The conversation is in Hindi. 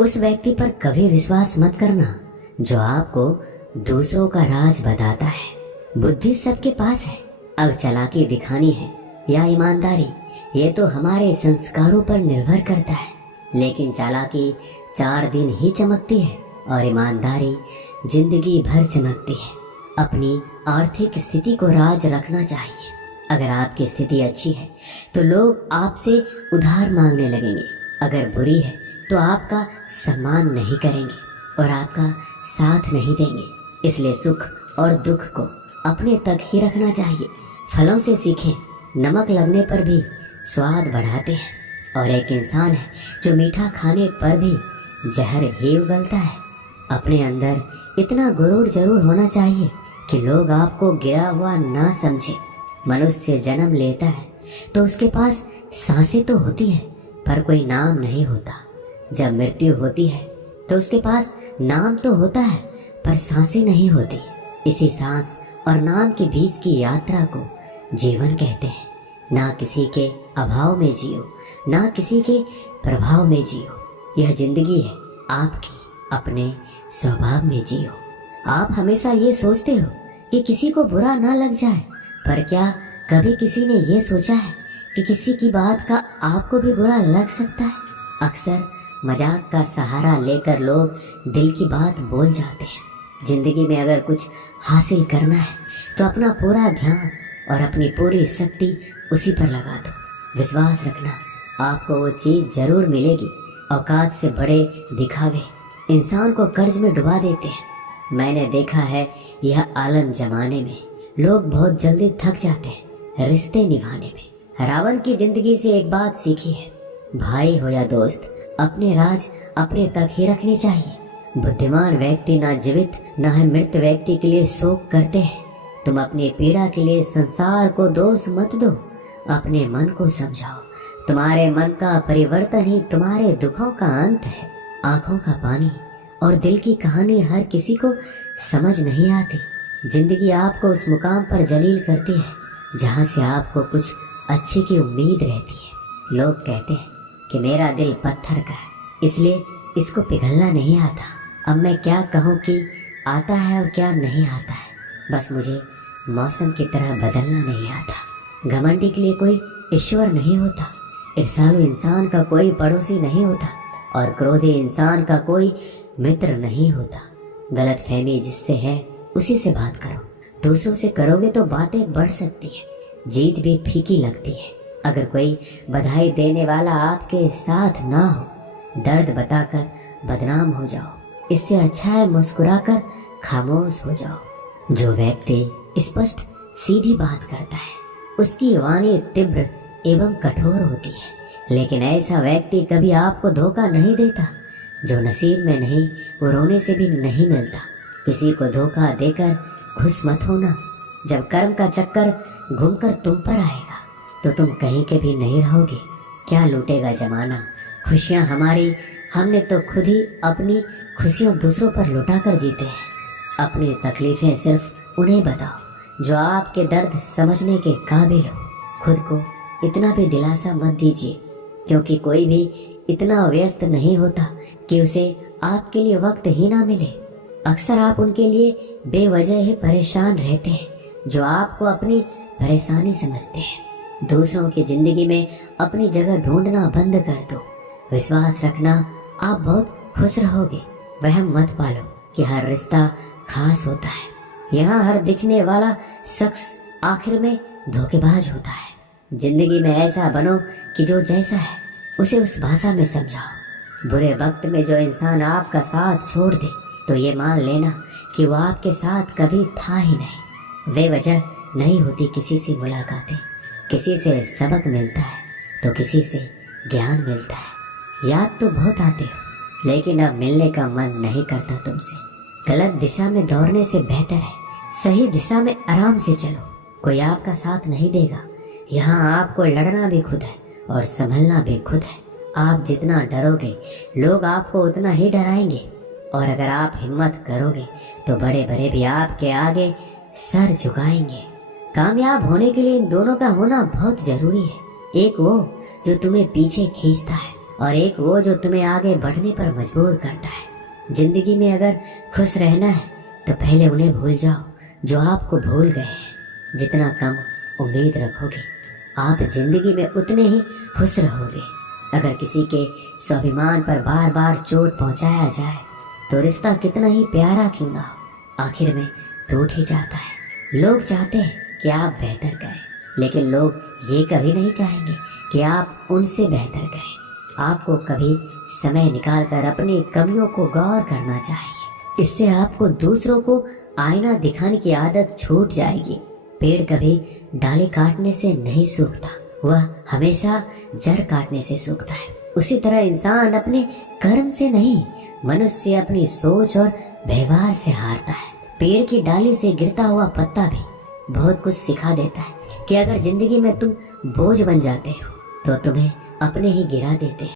उस व्यक्ति पर कभी विश्वास मत करना जो आपको दूसरों का राज बताता है। बुद्धि सबके पास है, अब चालाकी दिखानी है या ईमानदारी, ये तो हमारे संस्कारों पर निर्भर करता है। लेकिन चालाकी 4 दिन ही चमकती है और ईमानदारी जिंदगी भर चमकती है। अपनी आर्थिक स्थिति को राज रखना चाहिए। अगर आपकी स्थिति अच्छी है तो लोग आपसे उधार मांगने लगेंगे, अगर बुरी है तो आपका सम्मान नहीं करेंगे और आपका साथ नहीं देंगे। इसलिए सुख और दुख को अपने तक ही रखना चाहिए। फलों से सीखें, नमक लगने पर भी स्वाद बढ़ाते हैं, और एक इंसान है जो मीठा खाने पर भी जहर ही उगलता है। अपने अंदर इतना गुरूर जरूर होना चाहिए कि लोग आपको गिरा हुआ ना समझे। मनुष्य जन्म लेता है तो उसके पास सांसें तो होती हैं पर कोई नाम नहीं होता। जब मृत्यु होती है तो उसके पास नाम तो होता है पर सांसें नहीं होती। इसी सांस और नाम के बीच की यात्रा को जीवन कहते हैं। ना किसी के अभाव में जियो, ना किसी के प्रभाव में जियो। यह जिंदगी है आपकी, अपने स्वभाव में जियो। आप हमेशा ये सोचते हो कि किसी को बुरा ना लग जाए, पर क्या कभी किसी ने ये सोचा है कि किसी की बात का आपको भी बुरा लग सकता है? अक्सर मजाक का सहारा लेकर लोग दिल की बात बोल जाते हैं। जिंदगी में अगर कुछ हासिल करना है तो अपना पूरा ध्यान और अपनी पूरी शक्ति उसी पर लगा दो। विश्वास रखना, आपको वो चीज जरूर मिलेगी। औकात से बड़े दिखावे इंसान को कर्ज में डुबा देते हैं। मैंने देखा है यह आलम जमाने में लोग बहुत जल्दी थक जाते हैं रिश्ते निभाने में। रावण की जिंदगी से एक बात सीखी है, भाई हो या दोस्त, अपने राज अपने तक ही रखने चाहिए। बुद्धिमान व्यक्ति ना जीवित ना है मृत व्यक्ति के लिए शोक करते हैं। तुम अपनी पीड़ा के लिए संसार को दोष मत दो, अपने मन को समझाओ। तुम्हारे मन का परिवर्तन ही तुम्हारे दुखों का अंत है। आंखों का पानी और दिल की कहानी हर किसी को समझ नहीं आती। जिंदगी आपको उस मुकाम पर जलील करती है जहाँ से आपको कुछ अच्छे की उम्मीद रहती है। लोग कहते हैं कि मेरा दिल पत्थर का है, इसलिए इसको पिघलना नहीं आता। अब मैं क्या कहूँ कि आता है और क्या नहीं आता है। बस मुझे मौसम की तरह बदलना नहीं आता। घमंडी के लिए कोई ईश्वर नहीं होता, ईर्ष्यालु इंसान का कोई पड़ोसी नहीं होता, और क्रोधी इंसान का कोई मित्र नहीं होता। गलतफहमी जिससे है उसी से बात करो। दूसरों से करोगे तो बातें बढ़ सकती है, जीत भी फीकी लगती है। अगर कोई बधाई देने वाला आपके साथ ना हो, दर्द बताकर बदनाम हो जाओ। इससे अच्छा है मुस्कुराकर खामोश हो जाओ। जो व्यक्ति स्पष्ट सीधी बात करता है उसकी वाणी तीव्र एवं कठोर होती है, लेकिन ऐसा व्यक्ति कभी आपको धोखा नहीं देता। जो नसीब में नहीं वो रोने से भी नहीं मिलता। किसी को धोखा देकर खुश मत होना। जब कर्म का चक्कर घूमकर तुम पर आएगा तो तुम कहीं के भी नहीं रहोगे। क्या लूटेगा जमाना खुशियाँ हमारी, हमने तो खुद ही अपनी खुशियाँ दूसरों पर लुटा कर जीते हैं। अपनी तकलीफें सिर्फ उन्हें बताओ जो आपके दर्द समझने के काबिल हो। खुद को इतना भी दिलासा मत दीजिए, क्योंकि कोई भी इतना व्यस्त नहीं होता कि उसे आपके लिए वक्त ही ना मिले। अक्सर आप उनके लिए बेवजह ही परेशान रहते हैं जो आपको अपनी परेशानी समझते हैं। दूसरों की जिंदगी में अपनी जगह ढूंढना बंद कर दो। विश्वास रखना, आप बहुत खुश रहोगे। वहम मत पालो कि हर रिश्ता खास होता है। यहाँ हर दिखने वाला शख्स आखिर में धोखेबाज होता है। जिंदगी में ऐसा बनो कि जो जैसा है उसे उस भाषा में समझाओ। बुरे वक्त में जो इंसान आपका साथ छोड़ दे तो ये मान लेना कि वो आपके साथ कभी था ही नहीं। बेवजह नहीं होती किसी से मुलाकातें। किसी से सबक मिलता है तो किसी से ज्ञान मिलता है। याद तो बहुत आते हो, लेकिन अब मिलने का मन नहीं करता तुमसे। गलत दिशा में दौड़ने से बेहतर है सही दिशा में आराम से चलो। कोई आपका साथ नहीं देगा। यहाँ आपको लड़ना भी खुद है और संभलना भी खुद है। आप जितना डरोगे लोग आपको उतना ही डराएंगे, और अगर आप हिम्मत करोगे तो बड़े बड़े भी आपके आगे सर झुकाएंगे। कामयाब होने के लिए इन दोनों का होना बहुत जरूरी है। एक वो जो तुम्हें पीछे खींचता है और एक वो जो तुम्हें आगे बढ़ने पर मजबूर करता है। जिंदगी में अगर खुश रहना है तो पहले उन्हें भूल जाओ जो आपको भूल गए हैं। जितना कम उम्मीद रखोगे आप जिंदगी में उतने ही खुश रहोगे। अगर किसी के स्वाभिमान पर बार बार चोट पहुंचाया जाए तो रिश्ता कितना ही प्यारा क्यों ना हो आखिर में टूट ही जाता है। लोग चाहते हैं कि आप बेहतर करें, लेकिन लोग ये कभी नहीं चाहेंगे कि आप उनसे बेहतर करें। आपको कभी समय निकालकर अपनी कमियों को गौर करना चाहिए। इससे आपको दूसरों को आईना दिखाने की आदत छूट जाएगी। पेड़ कभी डाली काटने से नहीं सूखता, वह हमेशा जड़ काटने से सूखता है। उसी तरह इंसान अपने कर्म से नहीं, मनुष्य अपनी सोच और व्यवहार से हारता है। पेड़ की डाली से गिरता हुआ पत्ता भी बहुत कुछ सिखा देता है कि अगर जिंदगी में तुम बोझ बन जाते हो तो तुम्हें अपने ही गिरा देते हैं।